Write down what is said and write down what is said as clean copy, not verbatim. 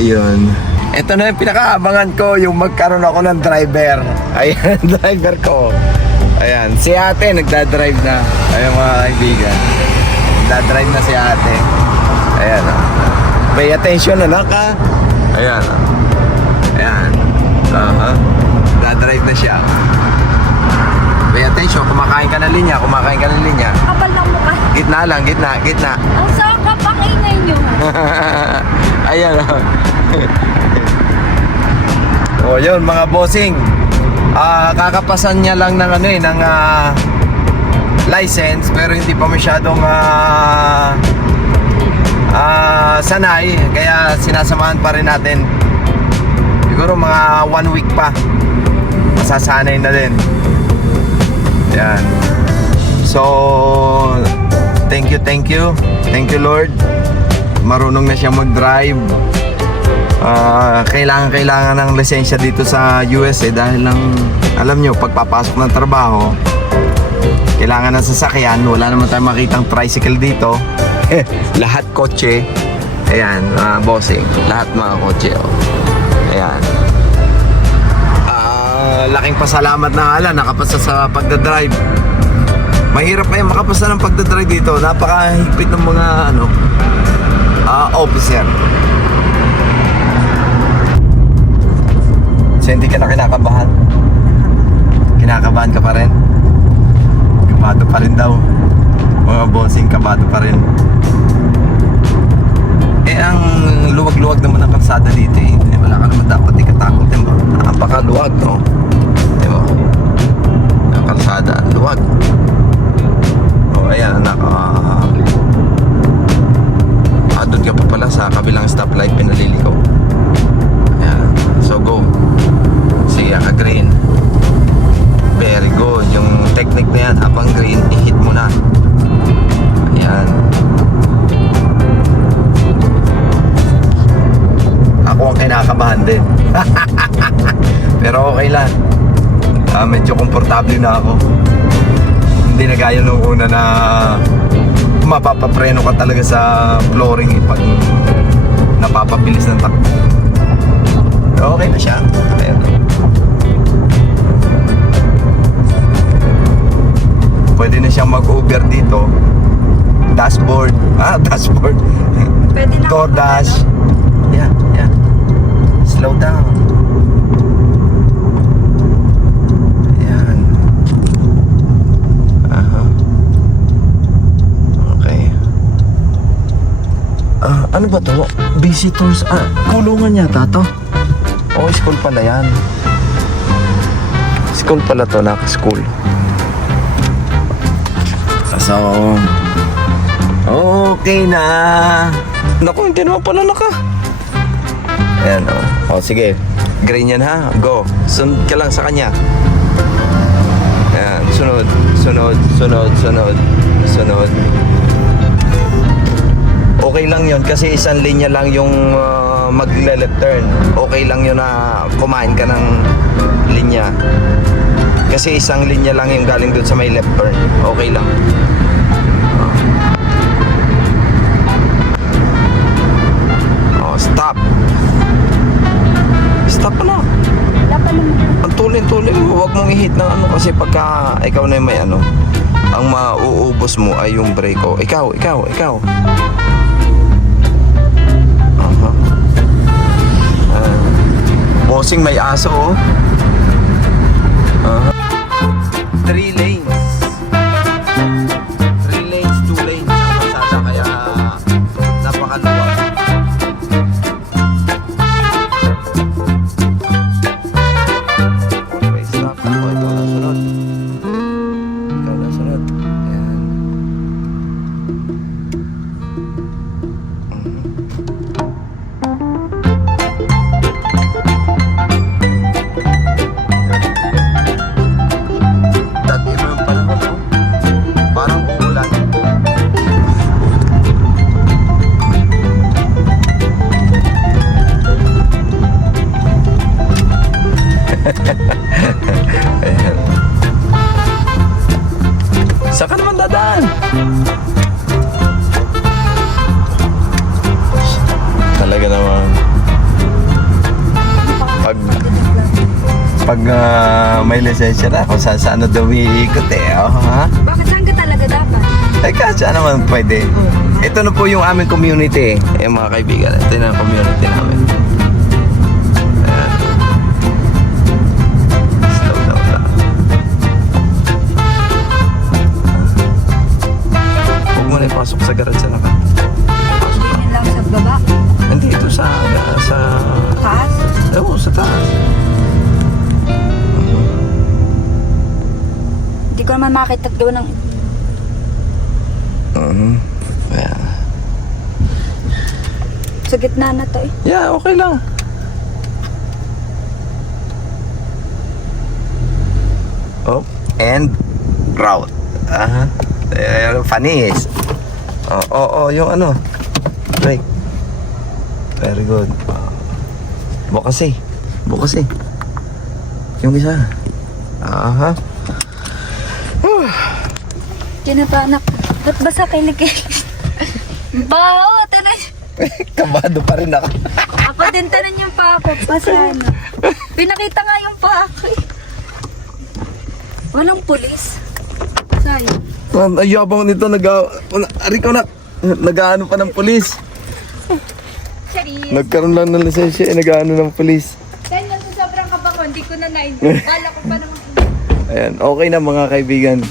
Yun. Ito na yung pinakaabangan ko, yung magkaroon ako ng driver. Ayan, driver ko. Ayan, si ate nagdadrive na. Ayan mga kaibigan. Nagdadrive na si ate. Ayan. Pay attention na lang ka. Ayan. Ayan. Nagdadrive na siya. Pay attention, kumakain ka ng linya, kumakain ka ng linya. Kapal ng mukha. Gitna lang, gitna. Ang saan ka pang ingay nyo? Ayan. O yun mga bossing. Kakapasan niya lang ng license pero hindi pa masyadong sanay, kaya sinasamahan pa rin natin. Siguro mga 1 week pa masasanay na din. Yan. So thank you Lord, marunong na siya mag-drive. Kailangan ng lisensya dito sa US dahil lang, alam nyo, pagpapasok ng trabaho kailangan ng sasakyan. Wala naman tayong makitang tricycle dito. Lahat kotse. Ayan, bossing, lahat mga kotse. Ayan. Laking pasalamat na nakapasa sa pagdadrive. Mahirap pa yung makapasa ng pagdadrive dito. Napakahigpit ng mga officer. So hindi ka na kinakabahan? Kinakabahan ka pa rin? Kabado pa rin daw. Mga bossing, kabado pa rin. Ang luwag-luwag naman ang kalsada dito wala ka naman dapat ikatakot, diba? Napakaluwag, no? Diba? Ang kalsada, ang luwag. Ayan, anak. Doon ka pa pala sa kabilang stoplight, pinaliliko. Ayan, so go. Sige, green. Very good. Yung technique na yan, habang green, i-hit mo na. Ayan. Ako ang kinakabahan din. Pero okay lang. Medyo komportable na ako. Hindi na gaya nung una na mapapapreno ka talaga sa flooring pag napapabilis ng takbo. Okay na siya. Ayan. Pwede na siyang mag-Uber dito. Dashboard. Dashboard. Pwede na. DoorDash. Yan. Slow down. Yan. Okay. Ano ba to? Visitors. Kulungan yata to. School pala yan. School pala to, school. So, okay na. Naku, hindi naman pala naka. Ayan, sige. Green yan, ha? Go. Sunod ka lang sa kanya. Ayan, sunod. Okay lang yun kasi isang linya lang yung magle-left turn. Okay lang yun na kumain ka ng linya. Kasi isang linya lang yung galing doon sa may left turn. Okay lang. Stop. Stop na. Ang tulin-tulin mo, huwag mong i-hit ng kasi pagka ikaw na yung may ang mauubos mo ay yung brake. Ikaw. Bossing, may aso, 3 lanes. 2 lanes ang kalsada, kaya napakaluwag. Okay, stop. Ikaw na sunod. Ayan. Tag mo yung may lisensya na kung saan daw iikot eh. Oh, ha? Bakit saan ka talaga dapat? Ay, kasi naman pwede. Ito na po yung aming community. Mga kaibigan, ito na ang community namin. Ayan. Slow down lang. Huwag mo na ipasok sa garage na ka. Hindi lang sa baba. Hindi, ito sa... Taas. Ewan, sa taas. Hindi ko naman makita doon ng... Ayan. Sa gitna na to eh. Yeah, okay lang. Oh, and route. Aha. Funnies. Yung ano. Break. Very good. Bukas eh. Yung isa. Aha. Kinapanak. Ba't ba sa kilikil? Bao, tanan. Kabado pa rin ako. Ako din tanan yung pa ako. Pasano. Pinakita nga yung pa ako eh. Walang pulis. Sayang. Ay, yabang nito. Nag-ano pa ng pulis. Charis. Nagkaroon lang ng lisensya, nag-ano ng pulis. Dahil nasa sobrang kaba ko, hindi ko na nain. Bala ko pa naman. Ayan, okay na mga kaibigan.